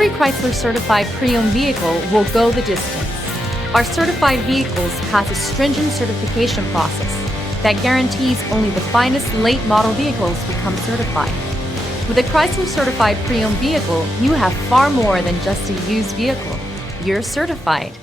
Every Chrysler certified pre-owned vehicle will go the distance. Our certified vehicles pass a stringent certification process that guarantees only the finest late model vehicles become certified. With a Chrysler certified pre-owned vehicle, you have far more than just a used vehicle. You're certified.